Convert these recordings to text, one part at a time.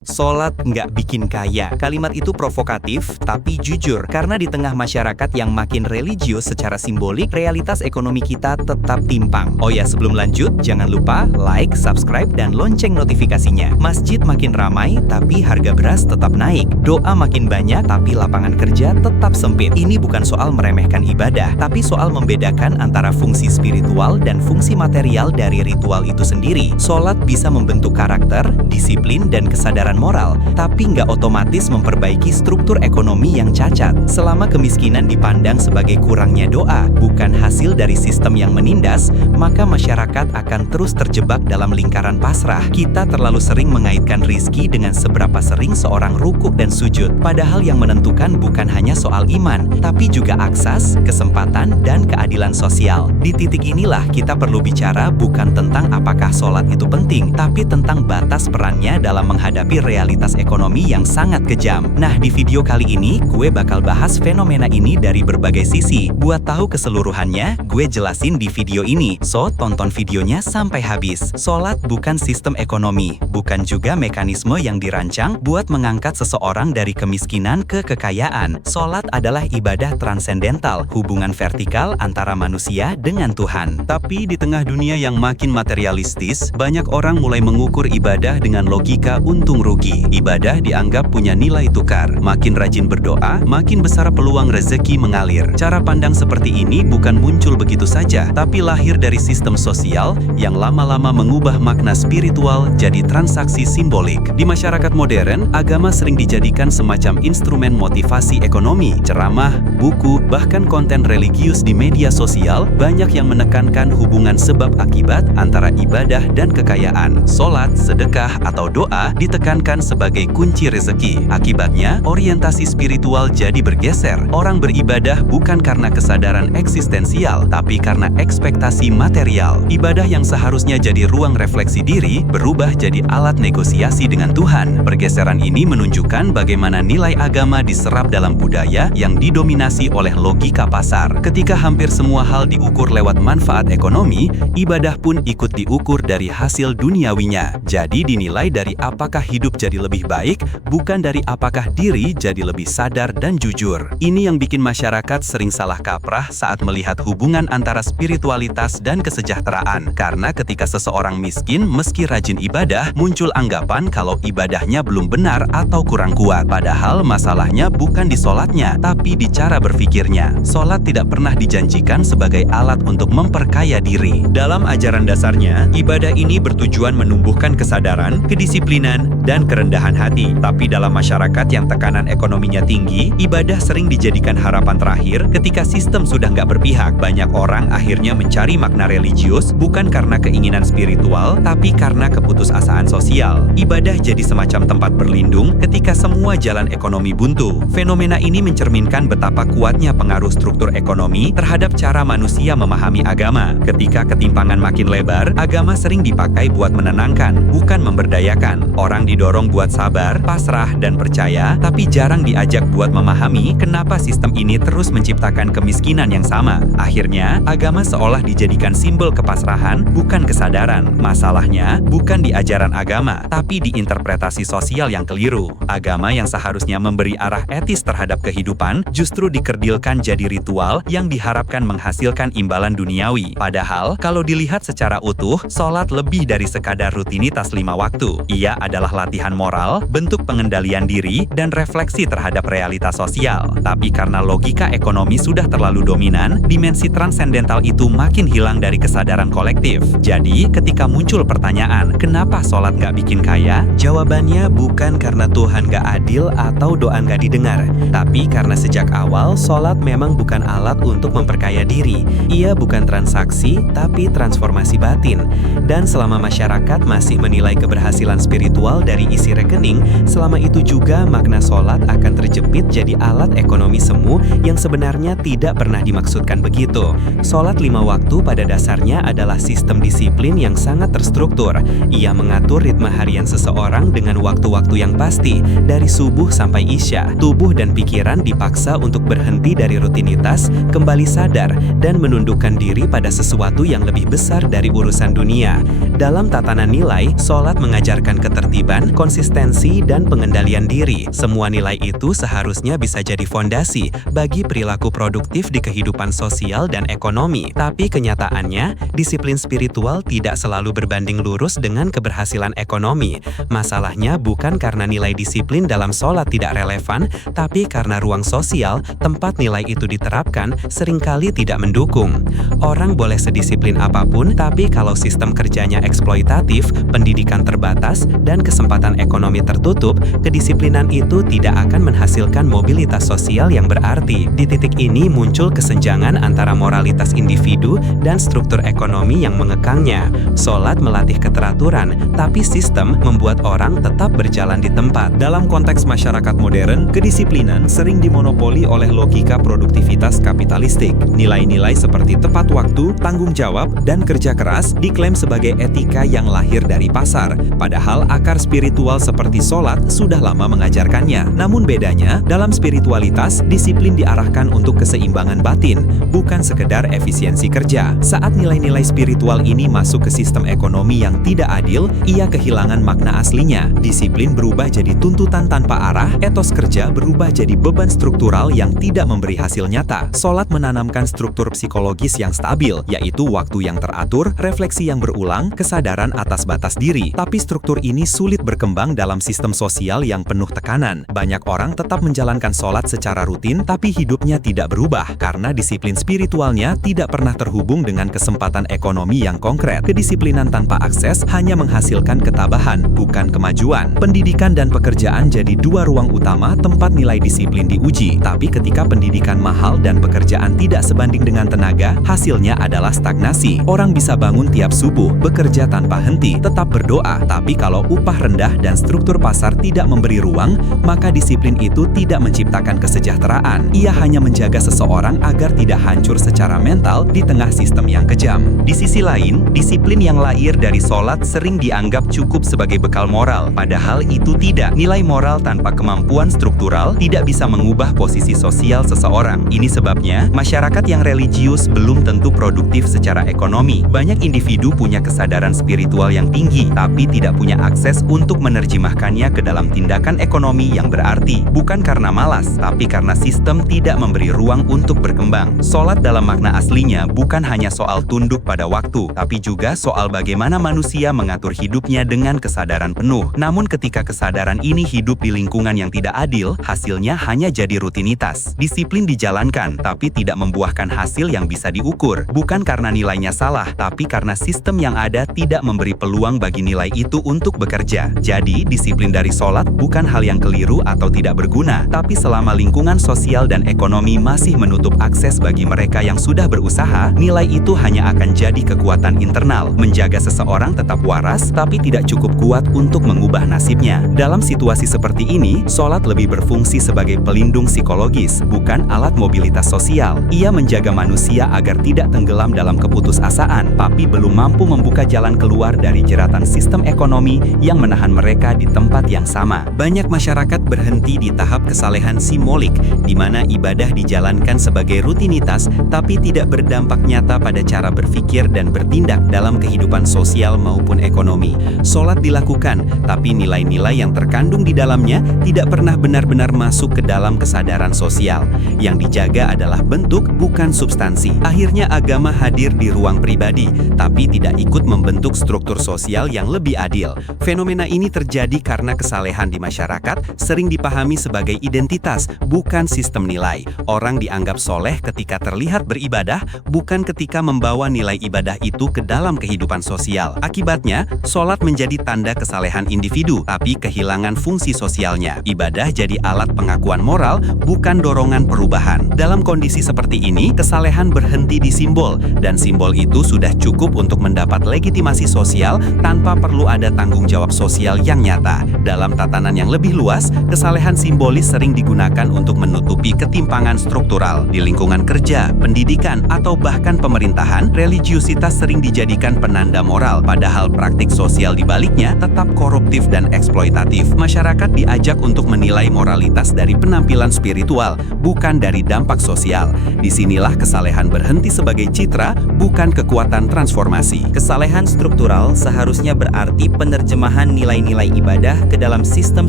Sholat nggak bikin kaya. Kalimat itu provokatif, tapi jujur. Karena di tengah masyarakat yang makin religius secara simbolik, realitas ekonomi kita tetap timpang. Oh ya, sebelum lanjut, jangan lupa like, subscribe, dan lonceng notifikasinya. Masjid makin ramai, tapi harga beras tetap naik. Doa makin banyak, tapi lapangan kerja tetap sempit. Ini bukan soal meremehkan ibadah, tapi soal membedakan antara fungsi spiritual dan fungsi material dari ritual itu sendiri. Sholat bisa membentuk karakter, disiplin, dan kesadaran moral, tapi nggak otomatis memperbaiki struktur ekonomi yang cacat. Selama kemiskinan dipandang sebagai kurangnya doa, bukan hasil dari sistem yang menindas, maka masyarakat akan terus terjebak dalam lingkaran pasrah. Kita terlalu sering mengaitkan rizki dengan seberapa sering seorang rukuk dan sujud, padahal yang menentukan bukan hanya soal iman, tapi juga akses, kesempatan, dan keadilan sosial. Di titik inilah kita perlu bicara bukan tentang apakah sholat itu penting, tapi tentang batas perannya dalam menghadapi realitas ekonomi yang sangat kejam. Nah, di video kali ini, gue bakal bahas fenomena ini dari berbagai sisi. Buat tahu keseluruhannya, gue jelasin di video ini. So, tonton videonya sampai habis. Sholat bukan sistem ekonomi, bukan juga mekanisme yang dirancang buat mengangkat seseorang dari kemiskinan ke kekayaan. Sholat adalah ibadah transendental, hubungan vertikal antara manusia dengan Tuhan. Tapi di tengah dunia yang makin materialistis, banyak orang mulai mengukur ibadah dengan logika untung rugi. Ibadah dianggap punya nilai tukar. Makin rajin berdoa, makin besar peluang rezeki mengalir. Cara pandang seperti ini bukan muncul begitu saja, tapi lahir dari sistem sosial yang lama-lama mengubah makna spiritual jadi transaksi simbolik. Di masyarakat modern, agama sering dijadikan semacam instrumen motivasi ekonomi. Ceramah, buku, bahkan konten religius di media sosial banyak yang menekankan hubungan sebab akibat antara ibadah dan kekayaan. Sholat, sedekah, atau doa ditekankan sebagai kunci rezeki. Akibatnya, orientasi spiritual jadi bergeser. Orang beribadah bukan karena kesadaran eksistensial, tapi karena ekspektasi material. Ibadah yang seharusnya jadi ruang refleksi diri, berubah jadi alat negosiasi dengan Tuhan. Pergeseran ini menunjukkan bagaimana nilai agama diserap dalam budaya yang didominasi oleh logika pasar. Ketika hampir semua hal diukur lewat manfaat ekonomi, ibadah pun ikut diukur dari hasil duniawinya. Jadi dinilai dari apakah hidup jadi lebih baik, bukan dari apakah diri jadi lebih sadar dan jujur. Ini yang bikin masyarakat sering salah kaprah saat melihat hubungan antara spiritualitas dan kesejahteraan. Karena ketika seseorang miskin, meski rajin ibadah, muncul anggapan kalau ibadahnya belum benar atau kurang kuat. Padahal masalahnya bukan di sholatnya, tapi di cara berpikirnya. Sholat tidak pernah dijanjikan sebagai alat untuk memperkaya diri. Dalam ajaran dasarnya, ibadah ini bertujuan menumbuhkan kesadaran, kedisiplinan, dan kerendahan hati. Tapi dalam masyarakat yang tekanan ekonominya tinggi, ibadah sering dijadikan harapan terakhir ketika sistem sudah nggak berpihak. Banyak orang akhirnya mencari makna religius bukan karena keinginan spiritual, tapi karena keputusasaan sosial. Ibadah jadi semacam tempat berlindung ketika semua jalan ekonomi buntu. Fenomena ini mencerminkan betapa kuatnya pengaruh struktur ekonomi terhadap cara manusia memahami agama. Ketika ketimpangan makin lebar, agama sering dipakai buat menenangkan, bukan memberdayakan. Orang didorong buat sabar, pasrah, dan percaya, tapi jarang diajak buat memahami kenapa sistem ini terus menciptakan kemiskinan yang sama. Akhirnya, agama seolah dijadikan simbol kepasrahan, bukan kesadaran. Masalahnya, bukan di ajaran agama, tapi di interpretasi sosial yang keliru. Agama yang seharusnya memberi arah etis terhadap kehidupan, justru dikerdilkan jadi ritual yang diharapkan menghasilkan imbalan duniawi. Padahal, kalau dilihat secara utuh, sholat lebih dari sekadar rutinitas 5 waktu. Ia adalah latihan moral, bentuk pengendalian diri, dan refleksi terhadap realitas sosial. Tapi karena logika ekonomi sudah terlalu dominan, dimensi transendental itu makin hilang dari kesadaran kolektif. Jadi, ketika muncul pertanyaan, kenapa sholat nggak bikin kaya? Jawabannya bukan karena Tuhan nggak adil atau doa nggak didengar, tapi karena sejak awal, sholat memang bukan alat untuk memperkaya diri. Ia bukan transaksi, tapi transformasi batin. Dan selama masyarakat masih menilai keberhasilan spiritual dari isi rekening, selama itu juga makna sholat akan terjepit jadi alat ekonomi semu yang sebenarnya tidak pernah dimaksudkan begitu. Sholat 5 waktu pada dasarnya adalah sistem disiplin yang sangat terstruktur. Ia mengatur ritme harian seseorang dengan waktu-waktu yang pasti, dari subuh sampai isya. Tubuh dan pikiran dipaksa untuk berhenti dari rutinitas, kembali sadar, dan menundukkan diri pada sesuatu yang lebih besar dari urusan dunia. Dalam tatanan nilai, sholat mengajarkan ketertiban, kedisiplinan, konsistensi, dan pengendalian diri. Semua nilai itu seharusnya bisa jadi fondasi bagi perilaku produktif di kehidupan sosial dan ekonomi. Tapi kenyataannya, disiplin spiritual tidak selalu berbanding lurus dengan keberhasilan ekonomi. Masalahnya bukan karena nilai disiplin dalam sholat tidak relevan, tapi karena ruang sosial tempat nilai itu diterapkan seringkali tidak mendukung. Orang boleh sedisiplin apapun, tapi kalau sistem kerjanya eksploitatif, pendidikan terbatas, dan kesempatan ekonomi tertutup, kedisiplinan itu tidak akan menghasilkan mobilitas sosial yang berarti. Di titik ini muncul kesenjangan antara moralitas individu dan struktur ekonomi yang mengekangnya. Sholat melatih keteraturan, tapi sistem membuat orang tetap berjalan di tempat. Dalam konteks masyarakat modern, kedisiplinan sering dimonopoli oleh logika produktivitas kapitalistik. Nilai-nilai seperti tepat waktu, tanggung jawab, dan kerja keras diklaim sebagai etika yang lahir dari pasar, padahal akar spiritual seperti sholat sudah lama mengajarkannya. Namun bedanya, dalam spiritualitas, disiplin diarahkan untuk keseimbangan batin, bukan sekedar efisiensi kerja. Saat nilai-nilai spiritual ini masuk ke sistem ekonomi yang tidak adil, ia kehilangan makna aslinya. Disiplin berubah jadi tuntutan tanpa arah, etos kerja berubah jadi beban struktural yang tidak memberi hasil nyata. Sholat menanamkan struktur psikologis yang stabil, yaitu waktu yang teratur, refleksi yang berulang, kesadaran atas batas diri. Tapi struktur ini sulit berkembang dalam sistem sosial yang penuh tekanan. Banyak orang tetap menjalankan sholat secara rutin, tapi hidupnya tidak berubah karena disiplin spiritualnya tidak pernah terhubung dengan kesempatan ekonomi yang konkret. Kedisiplinan tanpa akses hanya menghasilkan ketabahan, bukan kemajuan. Pendidikan dan pekerjaan jadi dua ruang utama tempat nilai disiplin diuji. Tapi ketika pendidikan mahal dan pekerjaan tidak sebanding dengan tenaga, hasilnya adalah stagnasi. Orang bisa bangun tiap subuh, bekerja tanpa henti, tetap berdoa. Tapi kalau upah rendah dan struktur pasar tidak memberi ruang, maka disiplin itu tidak menciptakan kesejahteraan. Ia hanya menjaga seseorang agar tidak hancur secara mental di tengah sistem yang kejam. Di sisi lain, disiplin yang lahir dari sholat sering dianggap cukup sebagai bekal moral. Padahal itu tidak. Nilai moral tanpa kemampuan struktural tidak bisa mengubah posisi sosial seseorang. Ini sebabnya, masyarakat yang religius belum tentu produktif secara ekonomi. Banyak individu punya kesadaran spiritual yang tinggi, tapi tidak punya akses untuk menerjemahkannya ke dalam tindakan ekonomi yang berarti. Bukan karena malas, tapi karena sistem tidak memberi ruang untuk berkembang. Sholat dalam makna aslinya bukan hanya soal tunduk pada waktu, tapi juga soal bagaimana manusia mengatur hidupnya dengan kesadaran penuh. Namun ketika kesadaran ini hidup di lingkungan yang tidak adil, hasilnya hanya jadi rutinitas. Disiplin dijalankan, tapi tidak membuahkan hasil yang bisa diukur. Bukan karena nilainya salah, tapi karena sistem yang ada tidak memberi peluang bagi nilai itu untuk bekerja. Jadi, disiplin dari sholat bukan hal yang keliru atau tidak berguna, tapi selama lingkungan sosial dan ekonomi masih menutup akses bagi mereka yang sudah berusaha, nilai itu hanya akan jadi kekuatan internal, menjaga seseorang tetap waras, tapi tidak cukup kuat untuk mengubah nasibnya. Dalam situasi seperti ini, sholat lebih berfungsi sebagai pelindung psikologis, bukan alat mobilitas sosial. Ia menjaga manusia agar tidak tenggelam dalam keputusasaan, tapi belum mampu membuka jalan keluar dari jeratan sistem ekonomi yang menahan mereka di tempat yang sama. Banyak masyarakat berhenti di tahap kesalehan simbolik, di mana ibadah dijalankan sebagai rutinitas, tapi tidak berdampak nyata pada cara berpikir dan bertindak dalam kehidupan sosial maupun ekonomi. Sholat dilakukan, tapi nilai-nilai yang terkandung di dalamnya tidak pernah benar-benar masuk ke dalam kesadaran sosial. Yang dijaga adalah bentuk, bukan substansi. Akhirnya agama hadir di ruang pribadi, tapi tidak ikut membentuk struktur sosial yang lebih adil. Fenomena ini terjadi karena kesalehan di masyarakat sering dipahami sebagai identitas, bukan sistem nilai. Orang dianggap soleh ketika terlihat beribadah, bukan ketika membawa nilai ibadah itu ke dalam kehidupan sosial. Akibatnya, sholat menjadi tanda kesalehan individu, tapi kehilangan fungsi sosialnya. Ibadah jadi alat pengakuan moral, bukan dorongan perubahan. Dalam kondisi seperti ini, kesalehan berhenti di simbol, dan simbol itu sudah cukup untuk mendapat legitimasi sosial tanpa perlu ada tanggung jawab sosial yang nyata. Dalam tatanan yang lebih luas, kesalehan simbolis sering digunakan untuk menutupi ketimpangan struktural. Di lingkungan kerja, pendidikan, atau bahkan pemerintahan, religiusitas sering dijadikan penanda moral, padahal praktik sosial di baliknya tetap koruptif dan eksploitatif. Masyarakat diajak untuk menilai moralitas dari penampilan spiritual, bukan dari dampak sosial. Disinilah kesalehan berhenti sebagai citra, bukan kekuatan transformasi. Kesalehan struktural seharusnya berarti penerjemahan nilai nilai-nilai ibadah ke dalam sistem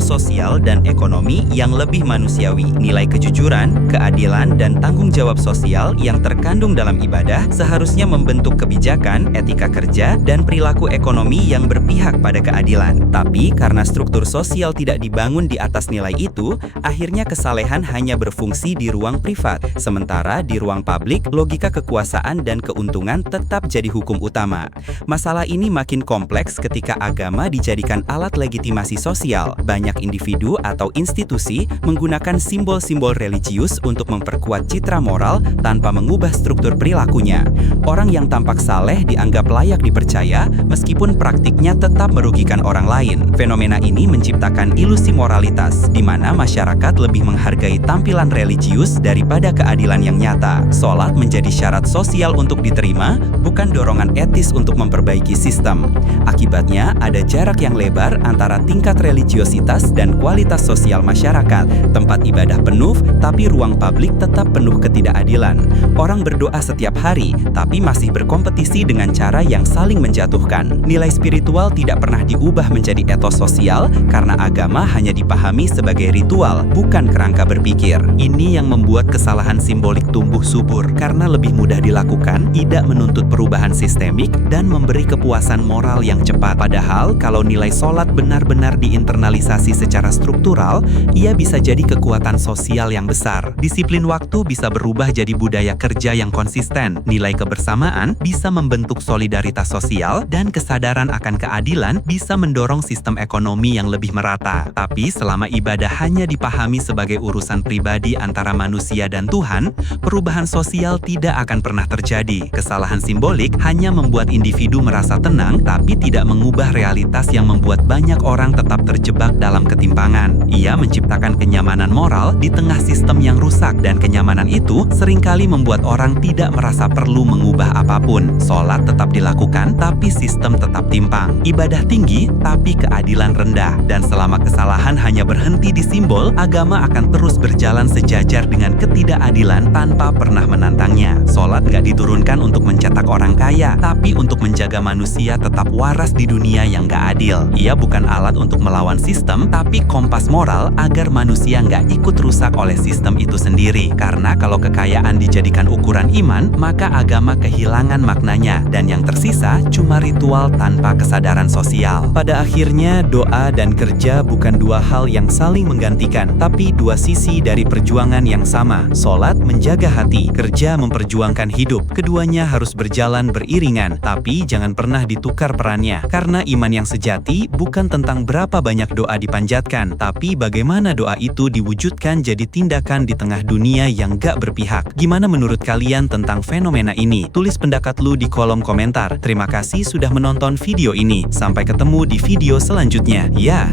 sosial dan ekonomi yang lebih manusiawi. Nilai kejujuran, keadilan, dan tanggung jawab sosial yang terkandung dalam ibadah seharusnya membentuk kebijakan, etika kerja, dan perilaku ekonomi yang berpihak pada keadilan. Tapi karena struktur sosial tidak dibangun di atas nilai itu, akhirnya kesalehan hanya berfungsi di ruang privat. Sementara di ruang publik, logika kekuasaan dan keuntungan tetap jadi hukum utama. Masalah ini makin kompleks ketika agama dijadikan alat legitimasi sosial. Banyak individu atau institusi menggunakan simbol-simbol religius untuk memperkuat citra moral tanpa mengubah struktur perilakunya. Orang yang tampak saleh dianggap layak dipercaya meskipun praktiknya tetap merugikan orang lain. Fenomena ini menciptakan ilusi moralitas, di mana masyarakat lebih menghargai tampilan religius daripada keadilan yang nyata. Sholat menjadi syarat sosial untuk diterima, bukan dorongan etis untuk memperbaiki sistem. Akibatnya, ada jarak yang lebar antara tingkat religiositas dan kualitas sosial masyarakat. Tempat ibadah penuh, tapi ruang publik tetap penuh ketidakadilan. Orang berdoa setiap hari, tapi masih berkompetisi dengan cara yang saling menjatuhkan. Nilai spiritual tidak pernah diubah menjadi etos sosial karena agama hanya dipahami sebagai ritual, bukan kerangka berpikir. Ini yang membuat kesalahan simbolik tumbuh subur karena lebih mudah dilakukan, tidak menuntut perubahan sistemik, dan memberi kepuasan moral yang cepat. Padahal, kalau nilai sholat benar-benar diinternalisasi secara struktural, ia bisa jadi kekuatan sosial yang besar. Disiplin waktu bisa berubah jadi budaya kerja yang konsisten. Nilai kebersamaan bisa membentuk solidaritas sosial, dan kesadaran akan keadilan bisa mendorong sistem ekonomi yang lebih merata. Tapi selama ibadah hanya dipahami sebagai urusan pribadi antara manusia dan Tuhan, perubahan sosial tidak akan pernah terjadi. Kesalahan simbolik hanya membuat individu merasa tenang, tapi tidak mengubah realitas yang membuat banyak orang tetap terjebak dalam ketimpangan. Ia menciptakan kenyamanan moral di tengah sistem yang rusak, dan kenyamanan itu seringkali membuat orang tidak merasa perlu mengubah apapun. Sholat tetap dilakukan, tapi sistem tetap timpang. Ibadah tinggi, tapi keadilan rendah. Dan selama kesalahan hanya berhenti di simbol, agama akan terus berjalan sejajar dengan ketidakadilan tanpa pernah menantangnya. Sholat gak diturunkan untuk mencetak orang kaya, tapi untuk menjaga manusia tetap waras di dunia yang gak adil. Ia bukan alat untuk melawan sistem, tapi kompas moral agar manusia gak ikut rusak oleh sistem itu sendiri. Karena kalau kekayaan dijadikan ukuran iman, maka agama kehilangan maknanya, dan yang tersisa cuma ritual tanpa kesadaran sosial. Pada akhirnya, doa dan kerja bukan dua hal yang saling menggantikan, tapi dua sisi dari perjuangan yang sama. Sholat menjaga hati, kerja memperjuangkan hidup. Keduanya harus berjalan beriringan, tapi jangan pernah ditukar perannya. Karena iman yang sejati bukan tentang berapa banyak doa dipanjatkan, tapi bagaimana doa itu diwujudkan jadi tindakan di tengah dunia yang gak berpihak. Gimana menurut kalian tentang fenomena ini? Tulis pendapat lu di kolom komentar. Terima kasih sudah menonton video ini. Sampai ketemu di video selanjutnya. Ya.